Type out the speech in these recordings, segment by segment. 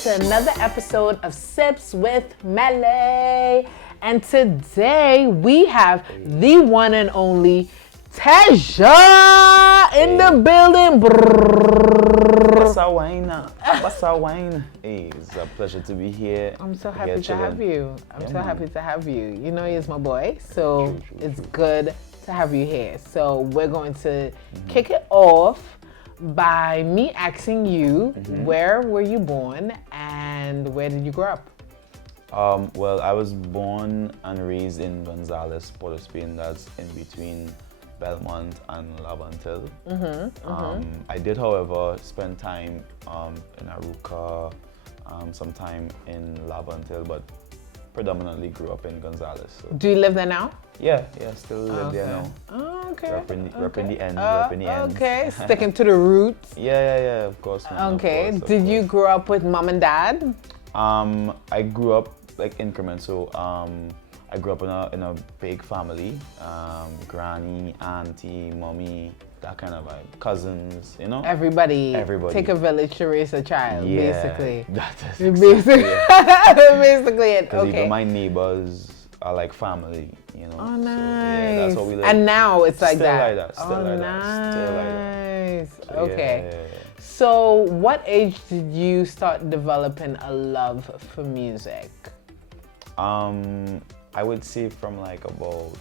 to another episode of Sips with Melly. And today we have the one and only Teja in the building. Bassa wine. Hey, it's a pleasure to be here. I'm so happy to have you. Happy to have you. You know he's my boy, so it's good to have you here. So we're going to kick it off by me asking you, where were you born and where did you grow up? Well, I was born and raised in Gonzales, Port of Spain. That's in between Belmont and Lavantil. I did, however, spend time in Aruca, some time in Lavantil, but predominantly grew up in Gonzales. So. Do you live there now? Yeah, still live there now. Oh, okay. Repping the ends. Okay, sticking to the roots. Yeah, of course. Man, okay, of course. Did you grow up with mom and dad? I grew up like increments. So I grew up in a big family, granny, auntie, mommy, that kind of vibe, cousins, you know. Everybody. Take a village to raise a child, basically. That is basically it. Because okay. even my neighbors are like family, you know. Oh, nice. So, yeah, that's how we live. And now it's like Still that. like that. Still like Nice. that. So, okay. Yeah. So, what age did you start developing a love for music? I would say from like about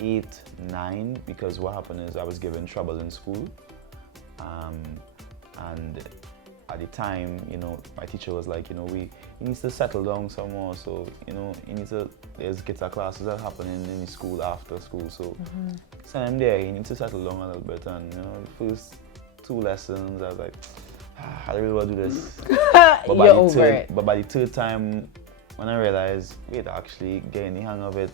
8, 9, because what happened is I was given trouble in school, and at the time, you know, my teacher was like, you know, you need to settle down some more, so, you know, there's guitar classes that happening in the school after school, so send him there, you need to settle down a little bit, and, you know, the first 2 lessons, I was like, I don't really want to do this. But by the third time, when I realized, wait, actually getting the hang of it,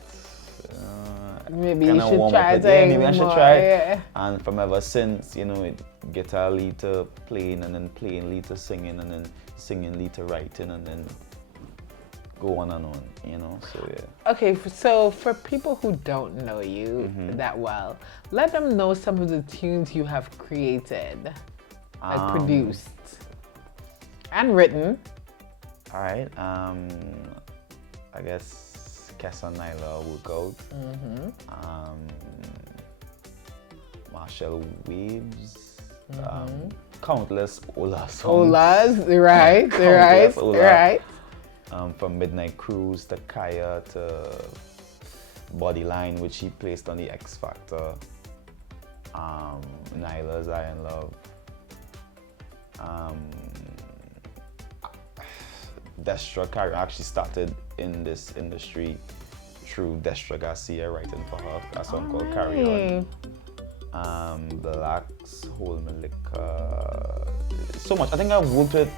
maybe you should try it. Maybe I should try it. And from ever since, you know, guitar lead to playing, and then playing lead to singing, and then singing lead to writing, and then go on and on, you know, so yeah. Okay, so for people who don't know you that well, let them know some of the tunes you have created, like produced, and written. All right, I guess Kessa Nyla Workout, Marshall Waves, countless Ola songs. Olas, right. From Midnight Cruise to Kaya to Bodyline, which he placed on the X Factor, Nyla's I in Love, Destra Carry actually started in this industry through Destra Garcia writing for her a song called Carry On. Black's Whole Malika. So much. I think I've worked with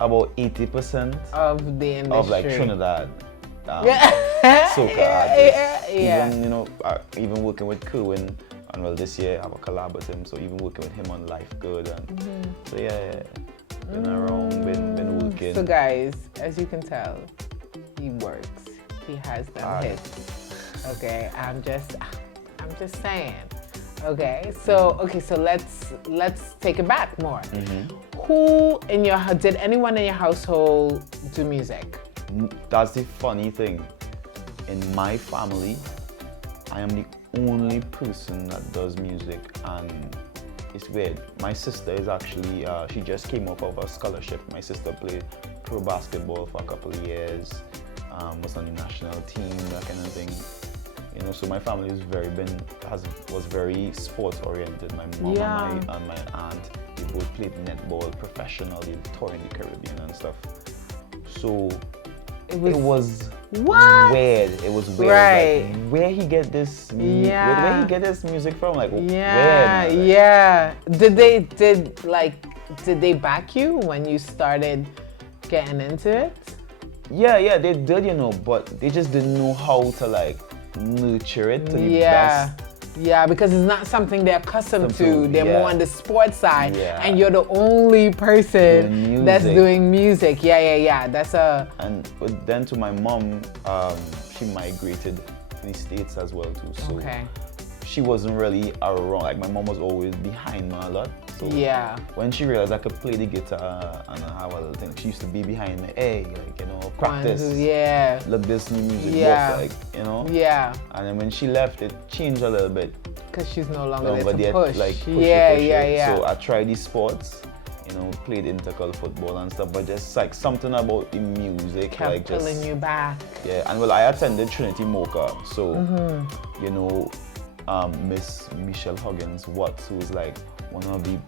about 80% of the industry. Of like Trinidad. Soca artists. Even, you know, even working with Kerwin, and well, this year I have a collab with him, so even working with him on Life Good, and so yeah. Been around, been working. So guys, as you can tell, he works. He has them hits. Okay, I'm just saying. Okay, so let's take it back more. Who did anyone in your household do music? That's the funny thing. In my family, I am the only person that does music, and it's weird. My sister is actually, she just came off of a scholarship. My sister played pro basketball for a couple of years, was on the national team, that kind of thing. You know, so my family was very sports oriented. My mom and my aunt, they both played netball professionally, touring the Caribbean and stuff. So it was weird. It was weird. Right. Like, where he get this? Where he get this music from? Like, where? Yeah. Did they back you when you started getting into it? Yeah, they did, you know, but they just didn't know how to like nurture it to the best. Yeah, because it's not something they're accustomed to. They're more on the sports side, and you're the only person that's doing music. Yeah. That's a. And then to my mom, she migrated to the States as well too. So she wasn't really around. Like my mom was always behind me a lot. So Yeah. when she realized I could play the guitar and I have a little thing, she used to be behind me. Hey, like practice. Yeah. Let this new music Yeah. work, Yeah. And then when she left, it changed a little bit. Because she's no longer there to There, push. push Yeah. it. So I tried these sports, played intercal football and stuff, but just like something about the music kept pulling you back. Yeah, and I attended Trinity Mocha, so Miss Michelle Huggins Watts, who is like one of the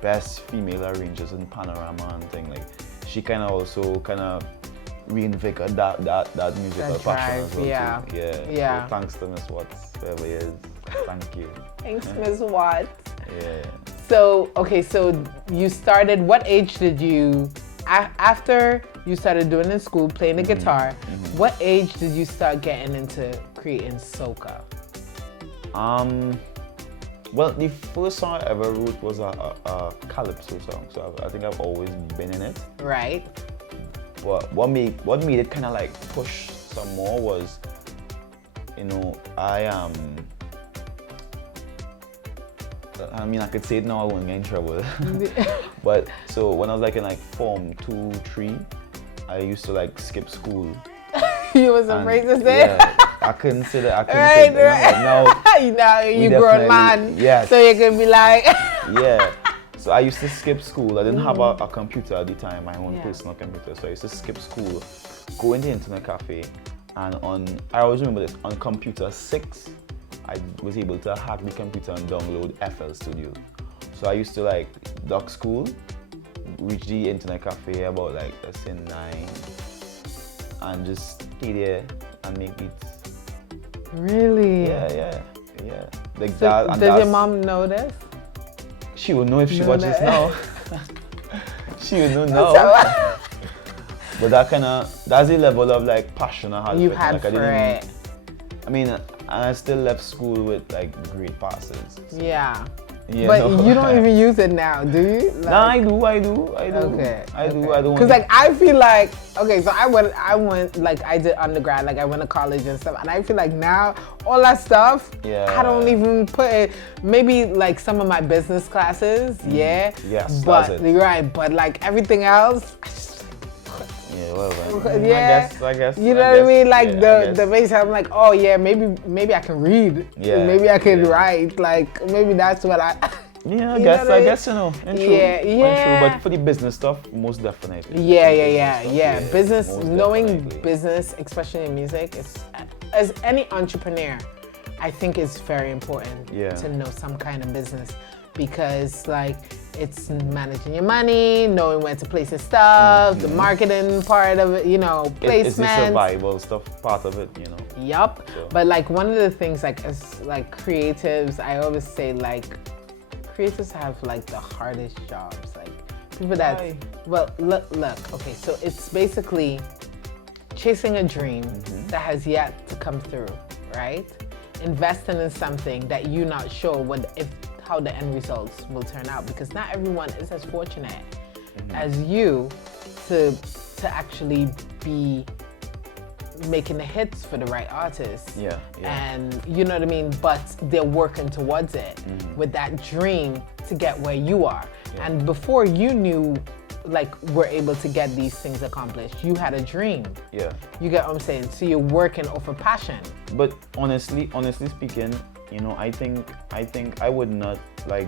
best female arrangers in Panorama and thing, like she kind of reinvigorated that musical passion as well. Yeah. Too. Yeah. So thanks to Miss Watts, whoever he is. Thank you. Thanks, Miss Watts. Yeah. So, okay, so you started, what age did you, after you started doing it in school, playing the guitar, what age did you start getting into creating soca? Well, the first song I ever wrote was a calypso song, so I think I've always been in it. Right. But what made it kind of like push some more was, I could say it now, I won't get in trouble. But so when I was like in Form 2, 3, I used to like skip school. You was afraid to say? Yeah, I couldn't say that. Right. Now you grown man. Yes. So you can be like. Yeah. So I used to skip school. I didn't have a computer at the time, my own personal computer. So I used to skip school, go into the internet cafe, and I always remember this, on computer 6, I was able to hack the computer and download FL Studio. So I used to duck school, reach the internet cafe about let's say 9, and just stay there and make beats. Really? Yeah. Like so that. And does your mom know this? She would know if she watches now. She would know. But that's the level of passion I had. You had for it. And I still left school with great passes. So. Yeah. But you don't even use it now, do you? Nah, I do. Okay. I do. I don't. Because I feel so I went I did undergrad, I went to college and stuff, and I feel now all that stuff, I don't even put it. Maybe some of my business classes, Yes. But that's it. you're right. But everything else, I just. Yeah, well, yeah. I guess. You know what I mean? The base, I'm oh yeah, maybe I can read. Yeah. Maybe I can write. Maybe that's what I. Yeah, I guess. Yeah. True, but for the business stuff, most definitely. Yeah. Business, knowing business, especially in music, as any entrepreneur, I think it's very important to know some kind of business, because it's managing your money, knowing where to place your stuff, the marketing part of it, placement. It's the survival stuff part of it, Yup. So. But one of the things as creatives, I always say creatives have the hardest jobs. People that look, okay, so it's basically chasing a dream that has yet to come through, right? Investing in something that you're not sure how the end results will turn out, because not everyone is as fortunate as you to actually be making the hits for the right artists. Yeah. And you know what I mean? But they're working towards it with that dream to get where you are. Yeah. And before you knew we're able to get these things accomplished, you had a dream. Yeah. You get what I'm saying? So you're working off a passion. But honestly speaking, I think I would not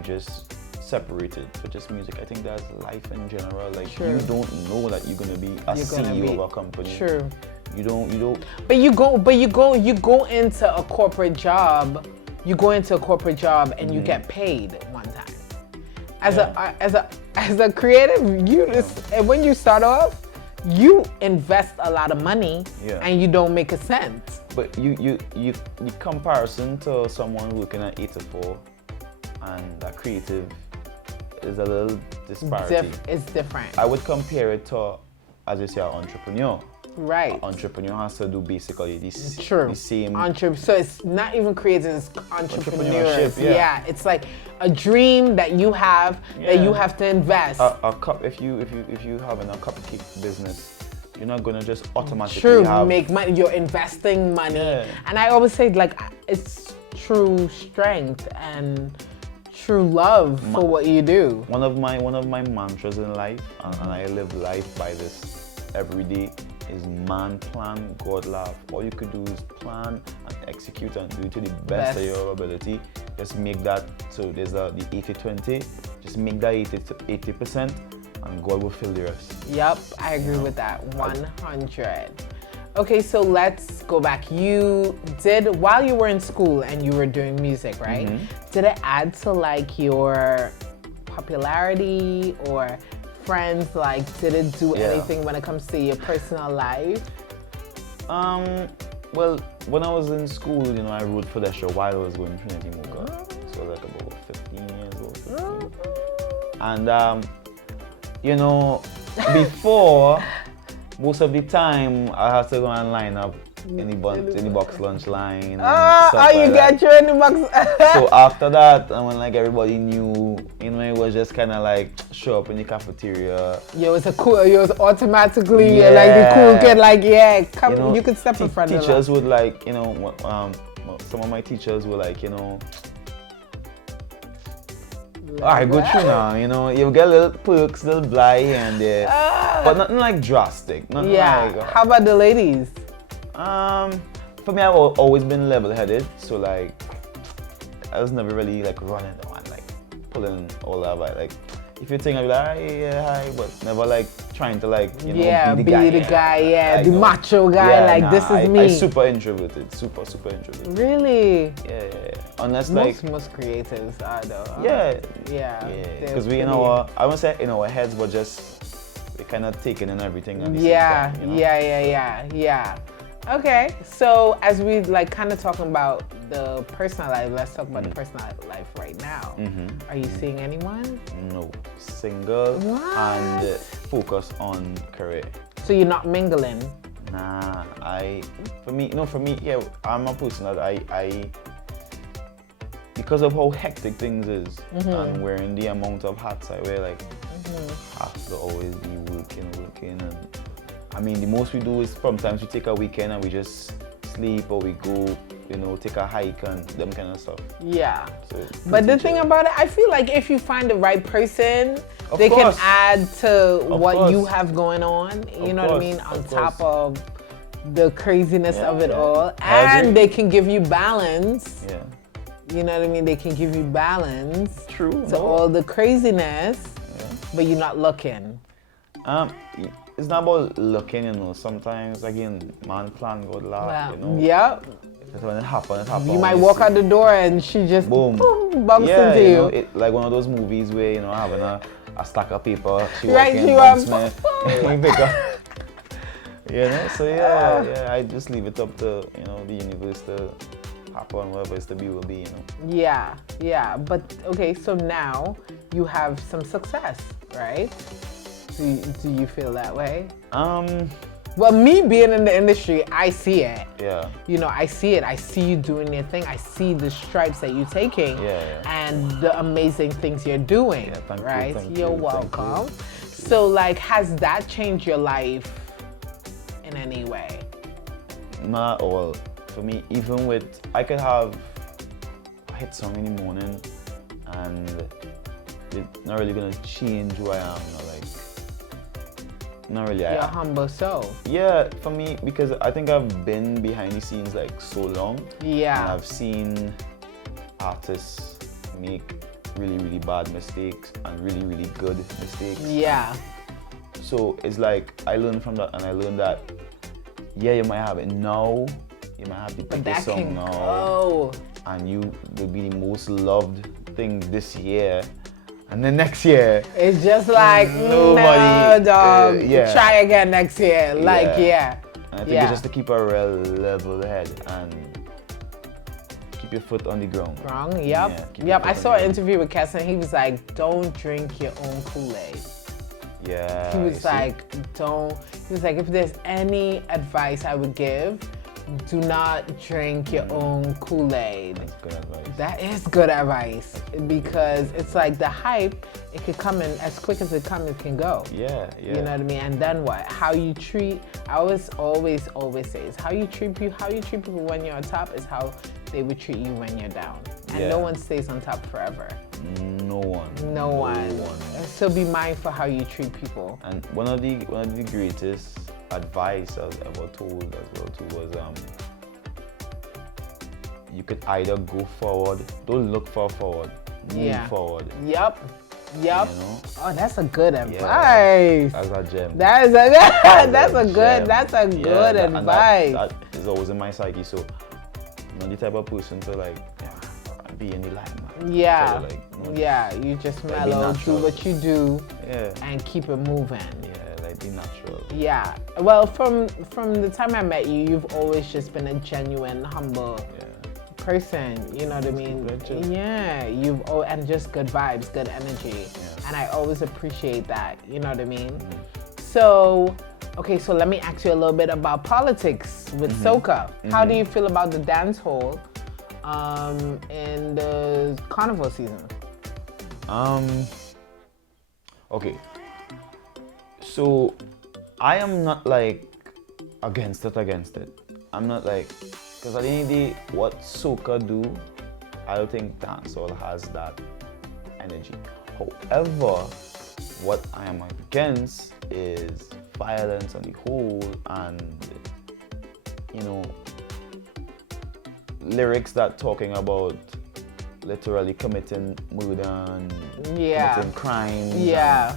just separate it for just music. I think that's life in general. You don't know that you're gonna be a CEO of a company. True. You don't. But you go into a corporate job. You go into a corporate job and you get paid one time. As a creative, when you start off, you invest a lot of money and you don't make a cent. But you comparison to someone working at 8 to 4 and a creative is a little disparity. It's different. I would compare it to, as you say, an entrepreneur. Right. An entrepreneur has to do basically the same. So it's not even creative, it's entrepreneurship. Yeah. It's a dream that you have that you have to invest. If you having a cupcake business, you're not gonna just automatically make money. You're investing money, and I always say it's true strength and true love for what you do. One of my mantras in life, and I live life by this every day, is man plan, God laugh. All you could do is plan and execute and do it to the best of your ability. Just make that, so there's the 80-20, just make that 80%, and God will fill the rest. Yep, I agree with that, 100. Okay, so let's go back. You did, while you were in school and you were doing music, right? Did it add to like your popularity or friends? Like, did it do anything when it comes to your personal life? Well, when I was in school, you know, I wrote for the show while I was going to Trinity Mocha. So like about 15 years old. 15. And you know, before, most of the time I have to go and line up in the box lunch line. You got you in the box. So after that, and when like everybody knew, you know, it was just kind of like show up in the cafeteria. You was automatically like the cool kid, like come, you know, you could step in front of them. Teachers would like, you know, some of my teachers were like, you know, alright, go through now, you know, you get little perks, little blight and there, but nothing like drastic. Nothing like, how about the ladies? For me, I've always been level-headed, so like, I was never really like running and like pulling all that, like, if you think I'd be like, hi, but never like trying to like, you know, be the guy, the macho guy, this is me. I'm super introverted, super introverted. Really? Yeah. Unless most creatives are though. Yeah. Because we in our, I won't say in our heads, but just we kind of taking in everything. At the same time, you know? Yeah. Okay, so as we like kind of talking about the personal life, let's talk about the personal life right now. Are you seeing anyone? No, single and focus on career. So you're not mingling? Nah, for me, yeah, I'm a person that I because of how hectic things is and wearing the amount of hats I wear, like have to always be working and I mean, the most we do is sometimes we take a weekend and we just sleep or we go, you know, take a hike and them kind of stuff. Yeah. So but the thing about it, I feel like if you find the right person, they can add to what you have going on, you know what I mean, on top of the craziness of it all. And they can give you balance. Yeah. You know what I mean? They can give you balance to all the craziness, but you're not looking. It's not about looking, you know. Sometimes, again, man plan, God laugh, you know. Yep. When it happens. You might walk out the door and she just boom bumps into you. Know, like one of those movies where, you know, having a stack of paper, she walks in, bumps me, pick up. You know, so I just leave it up to, you know, the universe to happen, whatever it's to be will be, you know. Yeah. But okay, so now you have some success, right? Do you feel that way? Well, me being in the industry, I see it. Yeah. You know, I see it. I see you doing your thing. I see the stripes that you're taking and the amazing things you're doing. Yeah, thank right? You're welcome. So, like, has that changed your life in any way? Not all. For me, even with, I could have a hit song in the morning and it's not really gonna change who I am. Not really. You're a humble soul. Yeah, for me, because I think I've been behind the scenes like so long. Yeah. And I've seen artists make really, really bad mistakes and really, really good mistakes. Yeah. So it's like I learned from that, and I learned that you might have it now, you might have the biggest song now, and you will be the most loved thing this year. And then next year, it's just like, nobody, no, dog, try again next year. Like, And I think it's just to keep a real level head and keep your foot on the ground. Yep. I saw an interview with Cass and he was like, don't drink your own Kool-Aid. Yeah. He was like, if there's any advice I would give, do not drink your own Kool-Aid. That's good advice. That is good advice because it's like the hype, it could come in as quick as it comes, it can go. Yeah. You know what I mean? And then what? How you treat, I always say is how you treat people when you're on top is how they would treat you when you're down. And Yeah. no one stays on top forever. No one. No one. So be mindful how you treat people. And one of the greatest advice I was ever told as well too was you could either go forward, don't look far forward, move forward. Yep. You know? Oh, that's a good advice. That's a gem. That's a good advice. That is always in my psyche. So I'm not the type of person to like be in the line. Yeah. So, like, no, yeah, you just like, be mellow, do natural. what you do, Yeah. and keep it moving. Yeah, like be natural. Yeah. Well, from the time I met you, you've always just been a genuine, humble person. You know what I mean? Yeah. And just good vibes, good energy, and I always appreciate that. You know what I mean? So, okay. So let me ask you a little bit about politics with Soca. How do you feel about the dance hall? In the carnival season? Okay. So I am not like against it. I'm not like, because at the end of the day, what soca do, I don't think dancehall has that energy. However, what I am against is violence on the whole, and lyrics that talking about literally committing murder and committing crimes. Yeah.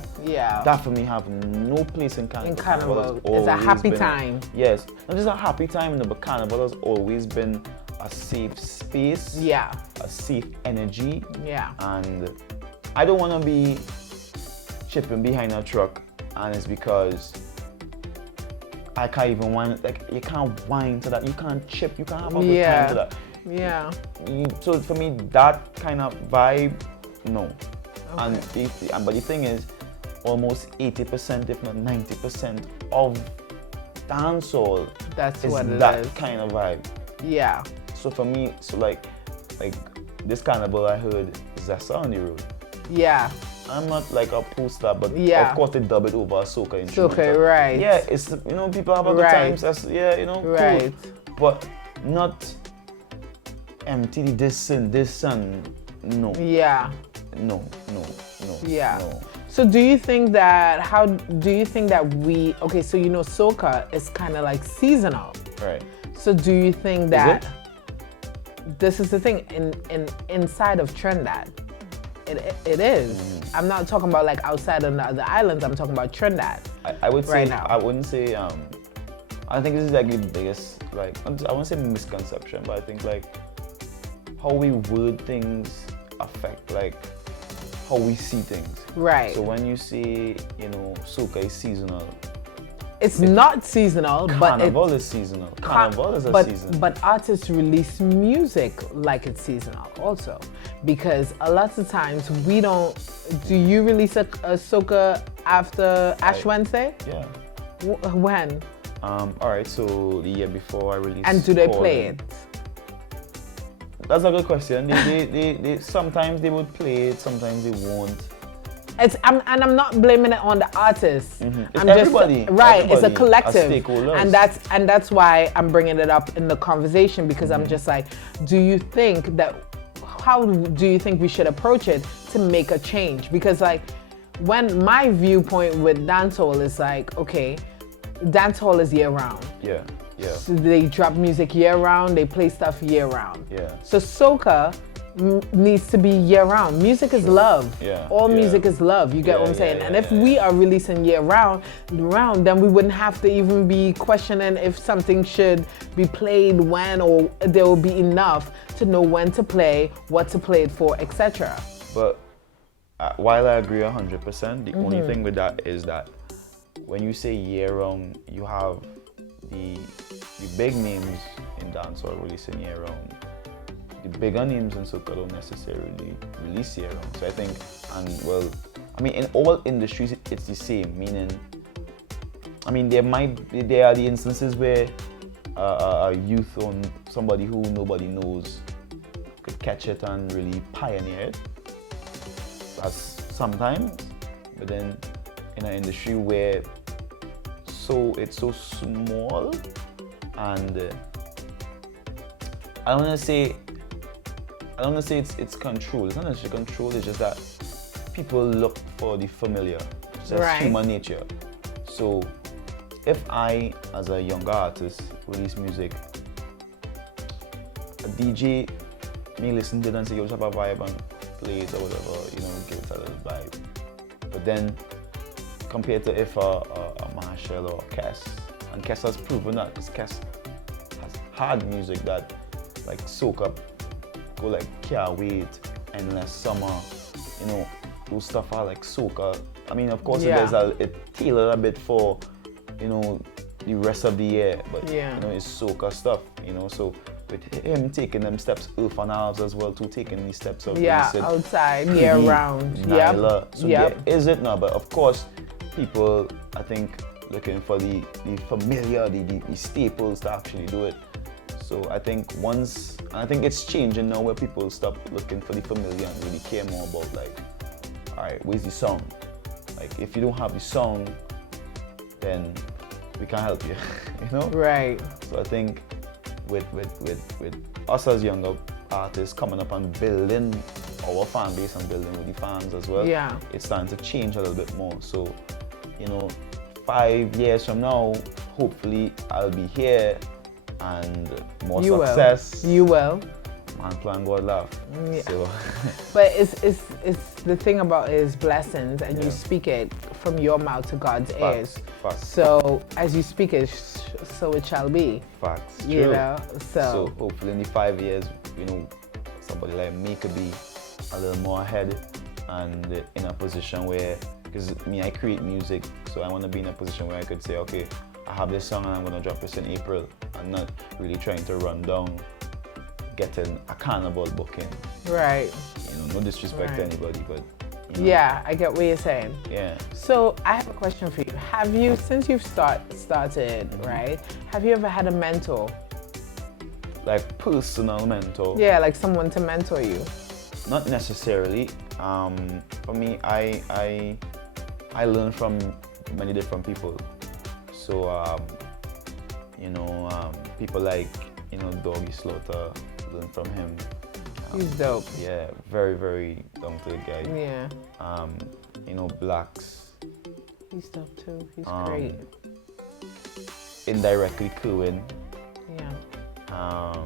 That for me have no place in carnival. In carnival, Carnival it's a has happy always been time. Yes, not just a happy time, but carnival has always been a safe space. Yeah. A safe energy. Yeah. And I don't want to be chipping behind a truck, and it's because I can't even whine. Like, you can't whine to that. You can't chip. You can't have a good time to that. Yeah. So for me, that kind of vibe, no. Okay. But the thing is, almost 80%, if not 90% of dancehall is that kind of vibe. Yeah. So for me, like this carnival I heard Zessa on the road. Yeah. I'm not like a poster, but Yeah. of course they dub it over a soca instrument. Soca, right. Yeah, it's people have a good time. So that's, Right. cool. But not empty this and no. Yeah. No. Yeah. No. So do you think that okay, so soca is kind of like seasonal. Right. So do you think that this is the thing inside of Trinidad? It is. I'm not talking about like outside of the other islands. I'm talking about Trinidad. I would say right now. I wouldn't say I think this is like the biggest, like, I won't say misconception, but I think like how we word things affect like how we see things. Right. So when you say, soca is seasonal, it's not seasonal, Carnival is seasonal. Carnival is a season. But artists release music like it's seasonal also, because a lot of times we don't. Do you release a soca after Ash Wednesday? Yeah. When? All right. So the year before I released. And do they play it? That's a good question. They sometimes they would play it, sometimes they won't. I'm not blaming it on the artist. It's I'm everybody. Right. It's a Everybody, collective, as stakeholders. and that's why I'm bringing it up in the conversation, because I'm just like, how do you think we should approach it to make a change? Because like, when my viewpoint with dancehall is like, okay, dancehall is year round. Yeah. So they drop music year round, they play stuff year round. Yeah. So soca needs to be year round. Music is love. Yeah. All music is love. You get what I'm saying? And if we are releasing year round, then we wouldn't have to even be questioning if something should be played when, or there will be enough to know when to play, what to play it for, etc. But while I agree 100%, the only thing with that is that when you say year round, you have the big names in dancehall releasing year round. The bigger names in soca don't necessarily release year round. So I think, in all industries it's the same. Meaning, there are the instances where a youth or somebody who nobody knows could catch it and really pioneer it. That's sometimes, but then in an industry where it's so small, and I don't want to say I don't want to say it's control. It's not necessarily control. It's just that people look for the familiar. It's just human nature. So if I, as a younger artist, release music, a DJ may listen to it and say, yo, just have a vibe and play it or whatever, you know, give it a little vibe. But then, compared to if a Marshall or a Kes, and Kes has proven that, because Kes has hard music that, like Soca, go like Can't Wait, Endless Summer, you know, those stuff are like Soca. I mean, of course, it tailored a bit for, you know, the rest of the year, but you know, it's Soca stuff, you know, so with him taking them steps, Earth and Halves as well, too, taking these steps of outside, year round. Nyla. So yeah, is it now? But of course, people, I think, looking for the familiar, the staples to actually do it. So I think I think it's changing now where people stop looking for the familiar and really care more about like, all right, where's the song? Like, if you don't have the song, then we can't help you, you know? Right. So I think with us as younger artists coming up and building our fan base and building with the fans as well, it's starting to change a little bit more. So, you know, 5 years from now, hopefully I'll be here and more success. You will. Man, plan God laugh. Yeah. So. But it's the thing about it is blessings, and you speak it from your mouth to God's ears. Facts. So as you speak it, so it shall be. Facts. You True. know. So hopefully in the 5 years, you know, somebody like me could be a little more ahead and in a position where, because me, I create music, so I want to be in a position where I could say, okay, I have this song and I'm going to drop this in April. I'm not really trying to run down getting a carnival booking. Right. You know, no disrespect to anybody, but you know. Yeah, I get what you're saying. Yeah. So I have a question for you. Have you, since you've started, right, have you ever had a mentor? Like personal mentor? Yeah, like someone to mentor you. Not necessarily. For me, I learn from many different people. So, you know, people like, you know, Doggy Slaughter, learn from him. He's dope. Yeah, very, very down to the guy. Yeah. You know, Blacks. He's dope too. He's great. Indirectly Kerwin. Yeah.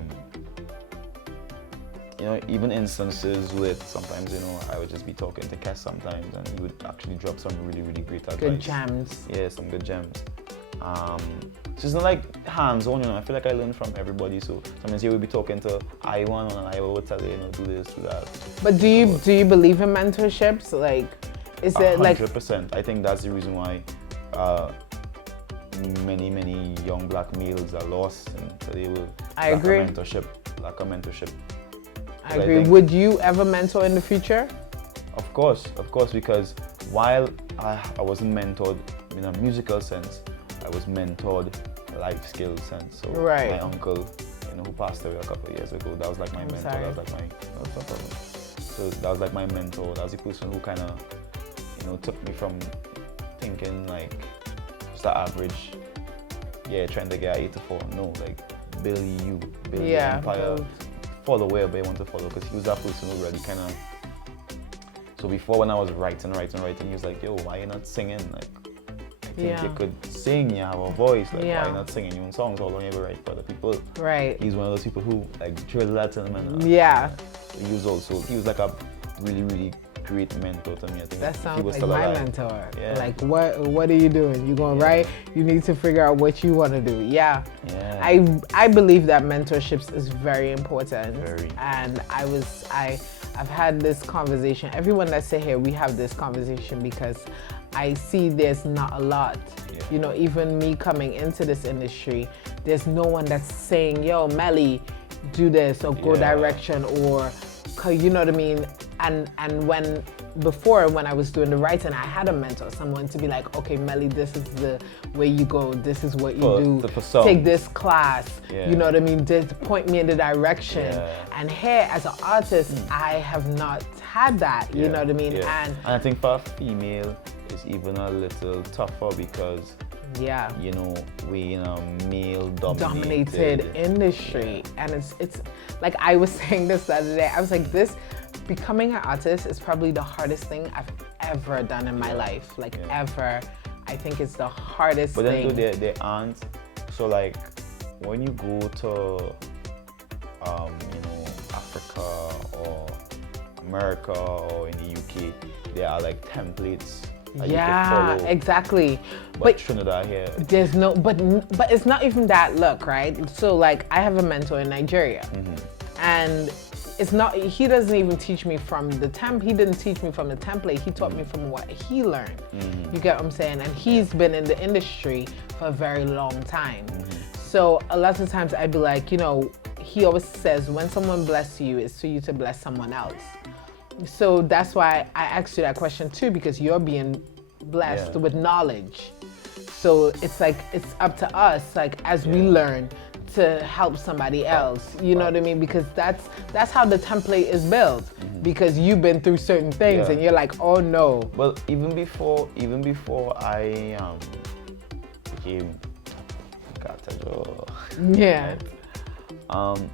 You know, even instances with sometimes, you know, I would just be talking to Kes sometimes and he would actually drop some really, really great advice. Good gems. Yeah, some good gems. So it's not like hands-on, you know, I feel like I learn from everybody. So sometimes you will be talking to I1 and I will tell you, you know, do this, do that. But do you believe in mentorships? Like, is it like 100%. I think that's the reason why many young black males are lost and they will lack a mentorship. I agree. Would you ever mentor in the future? Of course, because while I wasn't mentored in a musical sense, I was mentored life skills sense. So my uncle, you know, who passed away a couple of years ago, that was like my mentor. That was like my no problem. So that was like my mentor. That was the person who kind of, you know, took me from thinking like just the average, trying to get 8 to 4. No, like build your empire. Follow wherever you want to follow, because he was that person who really kind of. So before, when I was writing, he was like, "Yo, why you not singing? Like, I think you could sing. You have a voice. Like, why you not singing your own songs? How long you ever write for other people?" Right. He's one of those people who like drilled that in him. And, he was like a really, really great mentor to me. I think that sounds he was like still my alive. mentor. Yeah. Like, what are you doing? You going to write? You need to figure out what you want to do. Yeah. I believe that mentorships is very important. And I've had this conversation. Everyone that sit here, we have this conversation because I see there's not a lot. You know, even me coming into this industry, there's no one that's saying, "Yo, Melly, do this or go direction," or, you know what I mean? And when I was doing the writing, I had a mentor, someone to be like, "Okay, Melly, this is the way you go. This is what you do. Take this class." You know what I mean? Point me in the direction. And here, as an artist, I have not had that. You know what I mean? And I think for a female, it's even a little tougher because Yeah. You know, we in a male Dominated industry. And it's like I was saying this the other day. I was like, becoming an artist is probably the hardest thing I've ever done in my life. Like ever. I think it's the hardest thing. But then they aren't. So like when you go to you know, Africa or America or in the UK, there are like templates that you can follow. Exactly. But Trinidad here, there's no, but it's not even that look, right? So like I have a mentor in Nigeria, and it's not, he doesn't even teach me from the he didn't teach me from the template, he taught me from what he learned. You get what I'm saying? And he's been in the industry for a very long time. So a lot of times I'd be like, you know, he always says when someone bless you, it's for you to bless someone else. So that's why I asked you that question too, because you're being blessed with knowledge. So it's like, it's up to us, like as we learn, to help somebody else. You know what I mean? Because that's how the template is built. Because you've been through certain things and you're like, oh no. Well, even before I became Katajo. Yeah.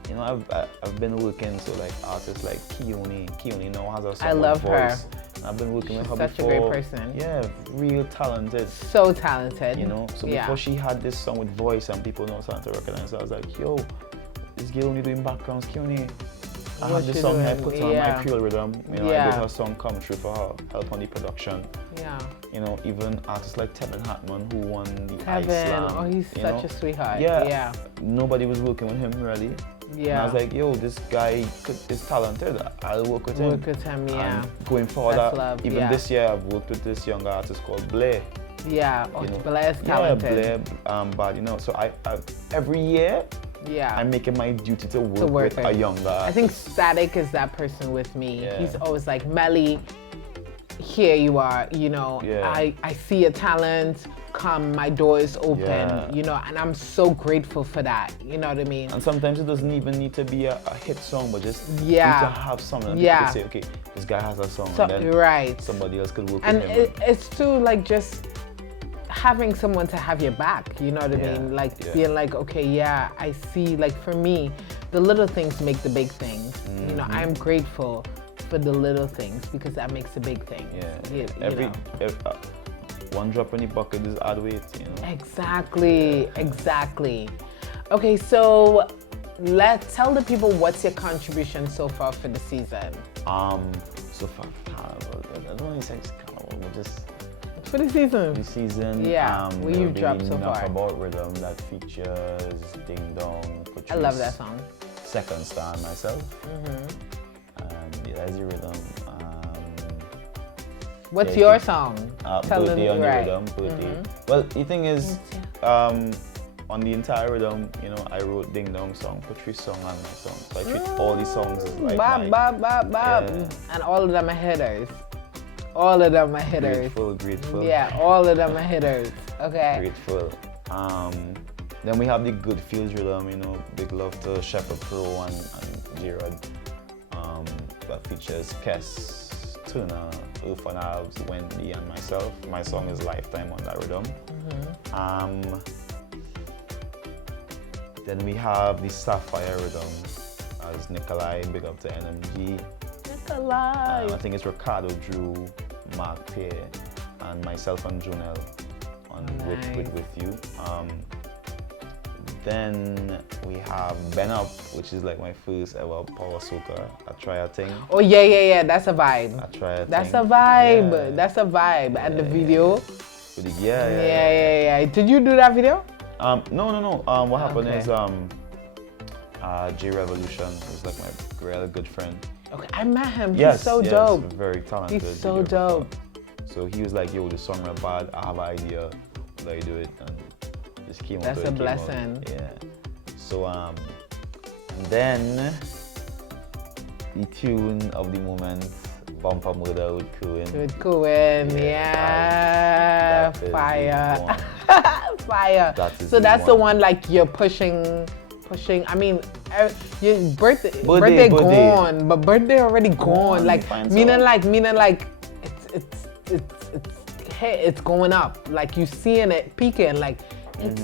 You know, I've been working, so like artists like Keone now has a song I love voice. her. And I've been working with her Such before. a great person. Yeah, real talented. So talented. You know, so before she had this song with voice and people know starting to recognize her, I was like, yo, this girl only doing backgrounds, Keone. I had this song I put on my Creole rhythm. You know, I made her song come true for her, help on the production. Yeah. You know, even artists like Terrin Hartman who won the Kevin, Iceland. oh, he's such a sweetheart. Yeah. Nobody was working with him really. Yeah. And I was like, yo, this guy is talented. I'll work with him. Work with him, yeah. And going forward, even this year, I've worked with this young artist called Blair. Yeah, you know, Blair's talented. Yeah, Blair, but you know, so I every year, I'm making my duty to work with a younger artist. I think Static is that person with me. Yeah. He's always like, Melly, here you are, you know, I see a talent, come, my door is open, you know, and I'm so grateful for that, you know what I mean? And sometimes it doesn't even need to be a hit song, but just need to have something that people can say, okay, this guy has a song, and then somebody else could work with him. And it's too, like, just having someone to have your back, you know what I mean? Like, being like, okay, I see, like, for me, the little things make the big things, you know, I'm grateful for the little things because that makes a big thing. Every one drop in the bucket is add weight, you know. Exactly. Okay, so let's tell the people what's your contribution so far for the season. So far, I don't want to say carnival, but just for the season. What you've dropped so far. About Rhythm that features Ding Dong, Patrice, I love that song. Second Star and myself. That's the Rhythm. What's your song? Birthday on the Rhythm. Birthday. Well, the thing is, on the entire Rhythm, you know, I wrote Ding Dong song, Patrice song, and my song. So I treat all these songs as like and all of them are hitters. All of them are hitters. Grateful. Yeah, all of them are hitters. Okay. Grateful. Then we have the Good Feels Rhythm, you know, big love to Shepherd Pro and J-Rod. That features Kess, Tuna, Irfan Alves, Wendy, and myself. My song is Lifetime on that rhythm. Then we have the Sapphire Rhythm as Nikolai, big up to NMG. Nikolai! I think it's Ricardo Drew, Mark Pierre, and myself and Jonelle on with you. Then we have Ben Up, which is like my first ever power soca. I try a thing. Oh yeah, that's a vibe. I try a thing. That's a vibe. That's a vibe. And the video. Yeah. Did you do that video? No. What happened is J Revolution is like my really good friend. Okay, I met him. He's so dope. Very talented. He's so dope. So he was like, yo, the song real bad. I have an idea. Let you do it. And just came out. That's a blessing. Yeah. So and then the tune of the moment, Bumper Murder with Cohen. Fire. Fire. So that's the one like you're pushing. I mean, your birthday gone, but birthday already gone. Like meaning like it's hit, it's going up. Like you seeing it peaking, like it's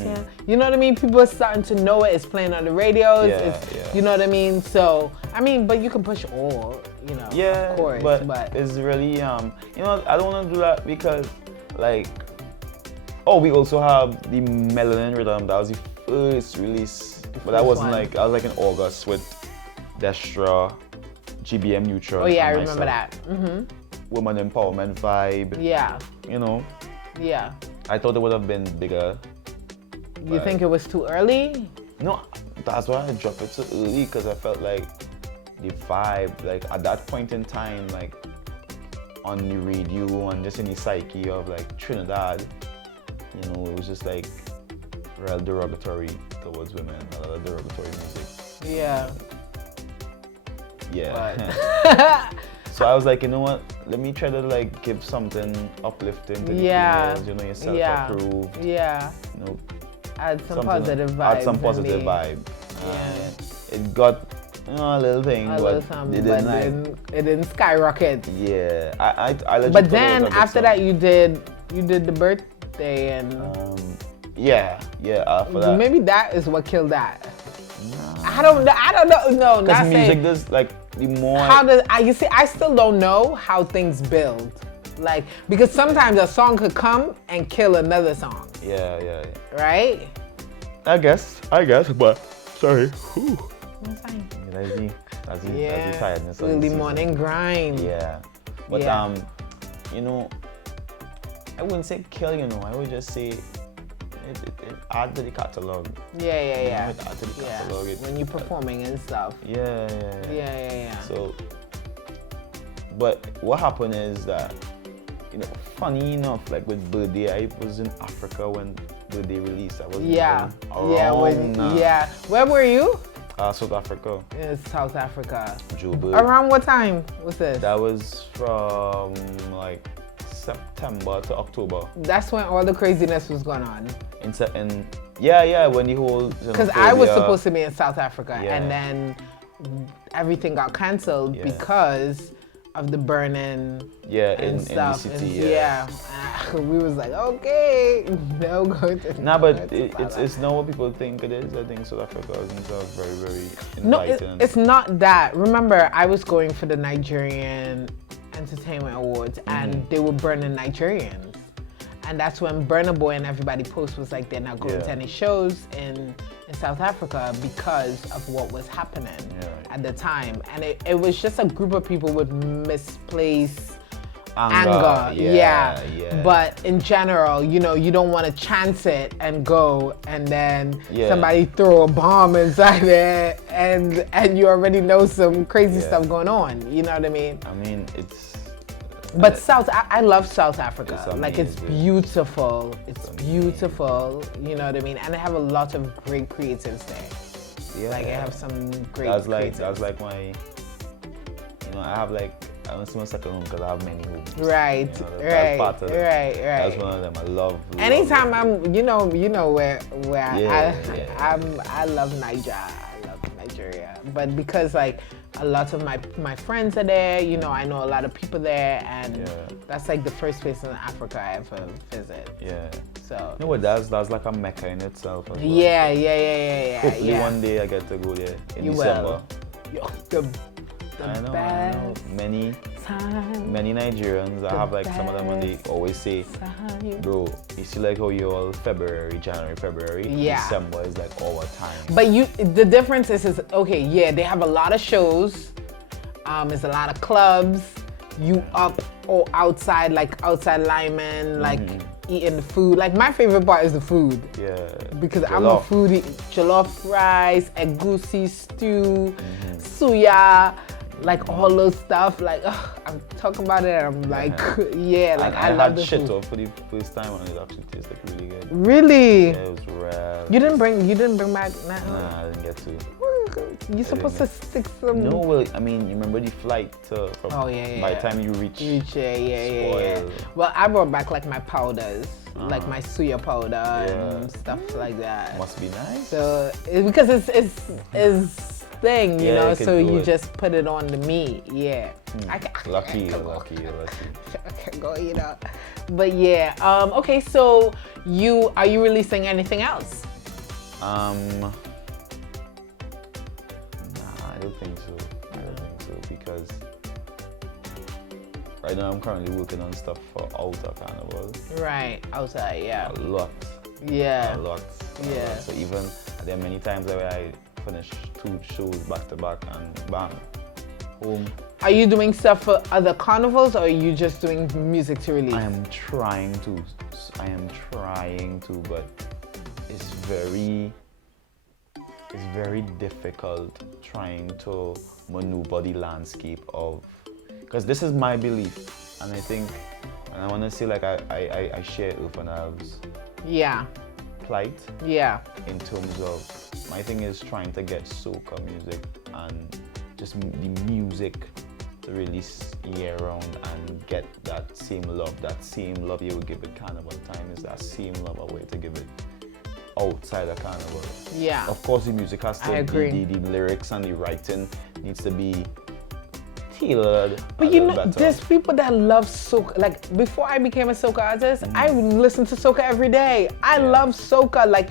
you know what I mean? People are starting to know it. It's playing on the radios. You know what I mean? So I mean, but you can push all, you know, of course. But it's really you know, I don't want to do that because like, oh, we also have the Melanin Rhythm. That was the first release, but that wasn't like, I was like in August with Destra, GBM Neutral. Oh yeah, I remember that. Woman empowerment vibe. Yeah. You know. Yeah. I thought it would have been bigger. You think it was too early? No, that's why I dropped it so early, because I felt like the vibe, like at that point in time, like on the radio and just in the psyche of like Trinidad, you know, it was just like real derogatory towards women, a lot of derogatory music. Yeah. Yeah. So I was like, you know what? Let me try to like give something uplifting to the females, you know, yourself approved. Yeah. You know, add some positive vibes. Add some positive vibe. It got, you know, a little thing, it didn't skyrocket. Yeah. I but then after that you did the birthday and after that. Maybe that is what killed that. I don't know. No, because music does like the more. You see? I still don't know how things build, like because sometimes a song could come and kill another song. Yeah. Right? I guess, but sorry. Whew. I'm fine. That's the tiredness. Early morning grind. Yeah, but you know, I wouldn't say kill. You know, I would just say. It add to the catalog. Yeah. It add to the catalog. When you're performing and stuff. Yeah. So, but what happened is that, you know, funny enough, like with Birthday, I was in Africa when Birthday released. I was Where were you? South Africa. In South Africa. Joburg. Around what time was this? That was from like September to October. That's when all the craziness was going on. When the whole. Because I was supposed to be in South Africa, and then everything got cancelled because of the burning and stuff. In the city, we was like, okay, no going to. Nah, but it's not what people think it is. I think South Africa is very, very inviting. No, it's not that. Remember, I was going for the Nigerian Entertainment Awards, and they were burning Nigerians. And that's when Burna Boy and everybody post was like they're not going to any shows in South Africa because of what was happening at the time. And it was just a group of people with misplaced anger. But in general, you know, you don't want to chance it and go and then somebody throw a bomb inside it and you already know some crazy stuff going on. You know what I mean? I mean, it's... But I love South Africa. Like it's beautiful. It's beautiful. You know what I mean? And I have a lot of great creatives there. Like I have some great creatives. That's like my, you know, I have like, I don't see my second home because I have many homes. Right. That's one of them. I love. Anytime I'm, you know where I love Niger. I love Nigeria. But because like a lot of my friends are there, you know, I know a lot of people there, and that's like the first place in Africa I ever visit. So. You know what? That's like a mecca in itself as well. Hopefully one day I get to go there in December. I know. Many Nigerians, I have like some of them, and they always say, bro, you see like how you all January, February, December is like our time. But the difference is okay, they have a lot of shows, there's a lot of clubs, you up or outside linemen, like eating the food. Like my favorite part is the food. Because I'm a foodie. Jollof rice, egusi stew, suya. Like all those stuff, like I'm talking about it and I'm like, I love the food. I had shit for the first time and it actually tastes like really good. Really? Yeah, it was rare. You didn't bring back that? Nah, I didn't get to. You're supposed to stick some. No, well, I mean, you remember the flight from by the time you reach. Well, I brought back like my powders, like my suya powder and stuff like that. Must be nice. So because it's thing, you Yeah, know. you can So do you it. just put it on the meat. Yeah. Lucky. I can go, you know. But yeah. Okay. So are you releasing anything else? Nah, I don't think so. Because right now I'm currently working on stuff for Outer Carnival. Right. Outside. Yeah. A lot. Yeah. A lot. Yeah. So even there are many times where I finish 2 shows back to back and bang, home. Are you doing stuff for other carnivals, or are you just doing music to release? I am trying to, but it's very difficult trying to maneuver the landscape of, because this is my belief, and I think, and I want to say like I share Ufanav's Yeah. plight. Yeah. In terms of, my thing is trying to get soca music and just the music to release year round and get that same love you would give it carnival time is that same love a way to give it outside of carnival. Yeah. Of course the music has I to agree. the lyrics and the writing needs to be tailored. But you know, there's people that love soca. Like before I became a soca artist, I listened to soca every day. I love soca. Like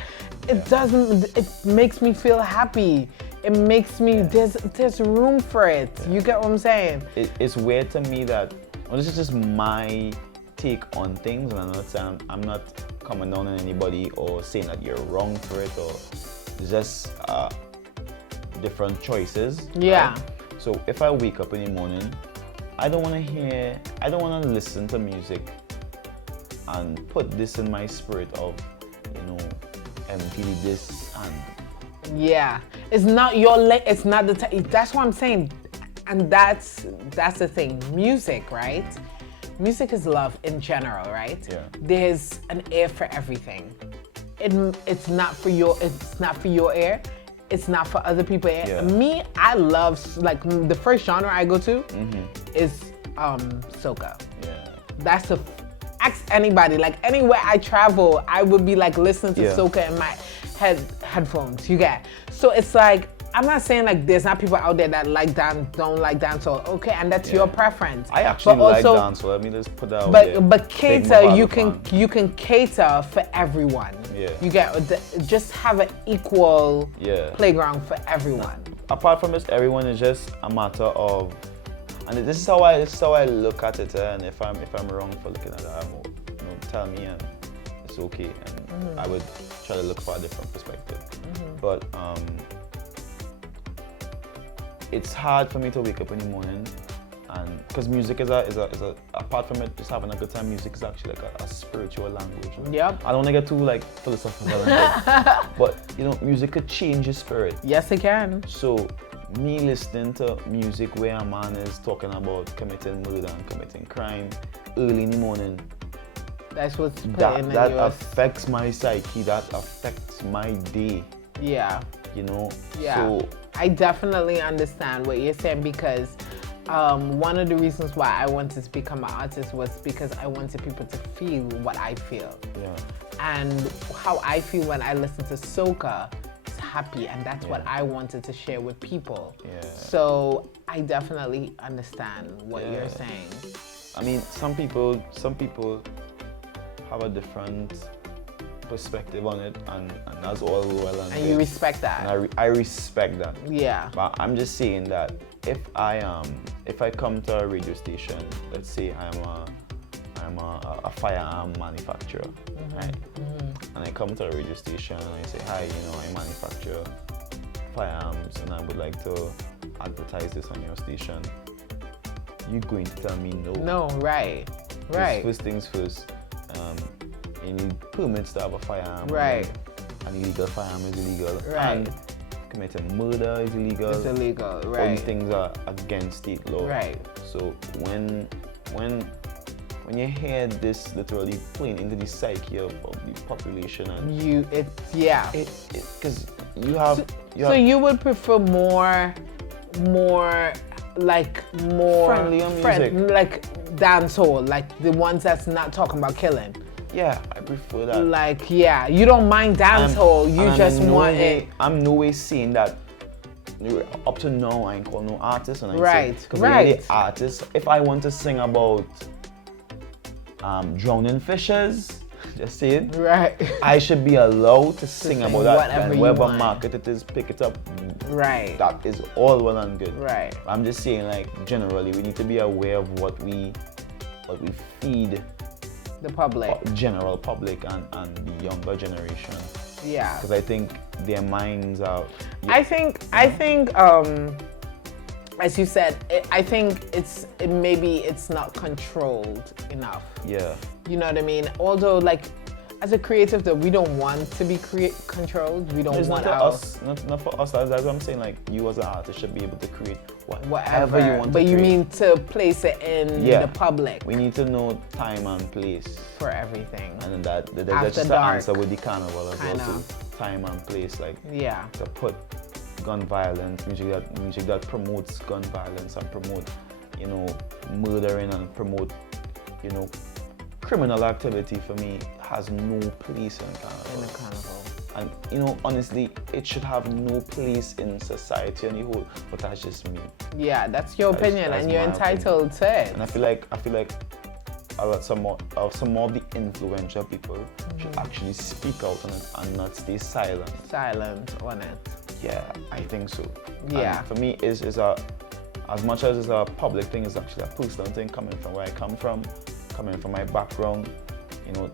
it makes me feel happy. It makes me, there's room for it. You get what I'm saying? It's weird to me that, well, this is just my take on things, and I'm not saying, I'm not coming down on anybody or saying that you're wrong for it, or it's just different choices. Yeah. Right? So if I wake up in the morning, I don't want to listen to music and put this in my spirit of, you know, empty this and. Yeah, it's not it's not the that's what I'm saying, and that's the thing. Music, right? Music is love in general, right? Yeah. There's an ear for everything. It's not for your ear. It's not for other people's ear. Yeah. Me, I love, like, the first genre I go to is soca. Yeah. That's ask anybody. Like anywhere I travel, I would be like listening to soca in my headphones. You get. So it's like, I'm not saying like there's not people out there that don't like dancehall. Okay, and that's your preference. I actually but like dancehall. Let me just put that out there. But cater, you can cater for everyone. Yeah. You get, just have an equal playground for everyone. Apart from this, everyone is just a matter of, and this is how I look at it. And if I'm wrong for looking at it, tell me, and it's okay. And I would try to look for a different perspective. But it's hard for me to wake up in the morning, and because music is a apart from it just having a good time, music is actually like a spiritual language. Right? Yep. I don't want to get too like philosophical, but you know, music could change your spirit. Yes, it can. So me listening to music where a man is talking about committing murder and committing crime early in the morning, that's what's that affects my psyche. That affects my day. Yeah. You know. Yeah. So I definitely understand what you're saying, because one of the reasons why I wanted to become an artist was because I wanted people to feel what I feel. Yeah. And how I feel when I listen to soca is happy, and that's what I wanted to share with people. Yeah. So I definitely understand what you're saying. I mean, some people have a different perspective on it, and that's all well and you respect that. And I respect that. Yeah. But I'm just saying that if I come to a radio station, let's say I'm a firearm manufacturer, right? And I come to a radio station and I say, hi, you know, I manufacture firearms and I would like to advertise this on your station. You're going to tell me no. No, right. First things first. You need permits to have a firearm. Right. An illegal firearm is illegal. Right. And committing murder is illegal. It's illegal, right. All these things are against state law. Right. So when you hear this literally playing into the psyche of the population, and because so you would prefer more friendly music, like dancehall, like the ones that's not talking about killing. Yeah, I prefer that. Like, you don't mind dancehall, you just want it. I'm no way saying that up to now, I ain't call no artist, and I Right, because right. the artist. If I want to sing about drowning fishes, just say it. Right. I should be allowed to sing sing about that. whatever And you whatever want. market it is, pick it up. Right. That is all well and good. Right. I'm just saying, like, generally, we need to be aware of what we feed The public. general public and the younger generation. Yeah. Because I think their minds are. I think, as you said, I think maybe it's not controlled enough. Yeah. You know what I mean? Although, like, as a creative, though, we don't want to be controlled. We don't It's want not for our us. Not for us. That's what I'm saying. Like, you as an artist should be able to create whatever you want but to you create. mean to place it in the public We need to know time and place. for everything. And that's After just the dark. answer with the carnival as well. Kinda. So time and place, like Yeah. to put gun violence, music that promotes gun violence and promote, murdering and promote, criminal activity, for me has no place in carnival. In the carnival. And honestly, it should have no place in society on the whole. But that's just me. Yeah, that's your opinion, That's and you're my entitled to it. And I feel like some more of the influential people should actually speak out on it and not stay silent. Silent on it. Yeah, I think so. Yeah. And for me, is as much as it's a public thing, it's actually a personal thing coming from where I come from, coming from my background.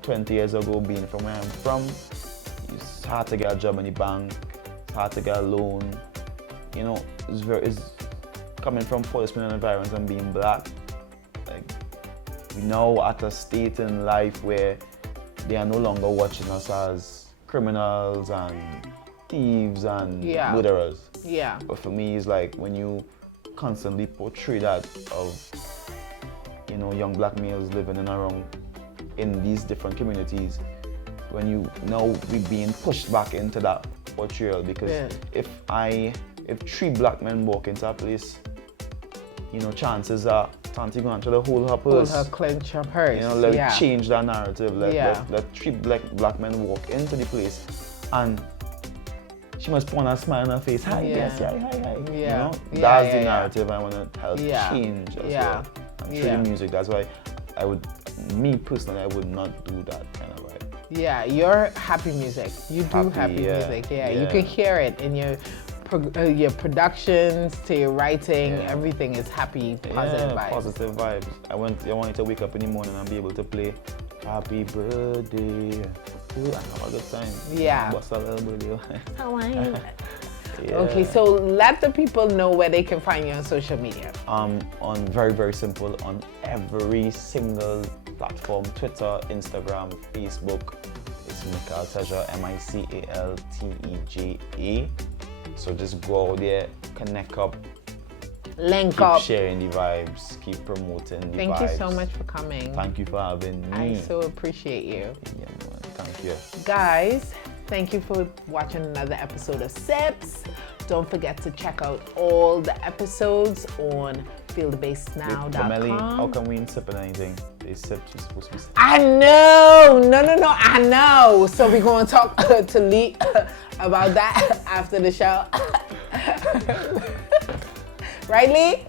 20 years ago, being from where I'm from, it's hard to get a job in the bank, it's hard to get a loan. It's coming from forest environments and being black. Like, we now at a state in life where they are no longer watching us as criminals and thieves and murderers. Yeah. But for me, it's like when you constantly portray that of, young black males living in these different communities, when we're being pushed back into that portrayal, because if 3 black men walk into a place, chances are Tanti going to hold her purse. Hold her, clench her purse. Let's change that narrative. Let 3 black men walk into the place, and she must put on a smile on her face. Hi, yes, hi. Yeah. That's the narrative I want to help change as well. And through the music, that's why me personally, I would not do that kind of vibe. Yeah, you're happy music. You do happy music. Yeah, you can hear it in your productions, to your writing. Everything is happy, positive vibes. Positive vibes. I wanted to wake up in the morning and be able to play Happy Birthday. Ooh, I have a good time. Yeah. What's a little birthday? Okay, so let the people know where they can find you on social media. On very, very simple, on every single platform: Twitter, Instagram, Facebook. It's Mical Teja, MICALTEJA. So just go out there, connect up, Link up. keep sharing the vibes, keep promoting the vibes. Thank you so much for coming. Thank you for having me. I so appreciate you. Yeah, man. Thank you. Guys, thank you for watching another episode of Sips. Don't forget to check out all the episodes on feelthebassnow.com. Melly, how come we ain't sipping anything? They sips are supposed to be sipping. I know! No, I know! So we're going to talk to Lee about that after the show. Right, Lee?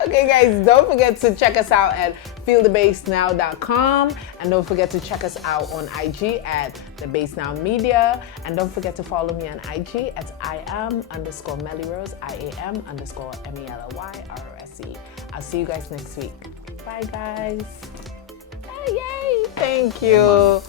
Okay, guys, don't forget to check us out at feelthebassnow.com, and don't forget to check us out on IG at The Bass Now Media, and don't forget to follow me on IG at @IAM_Melly Rose, IAM_MELLYROSE. I'll see you guys next week. Bye, guys. Yay! Thank you.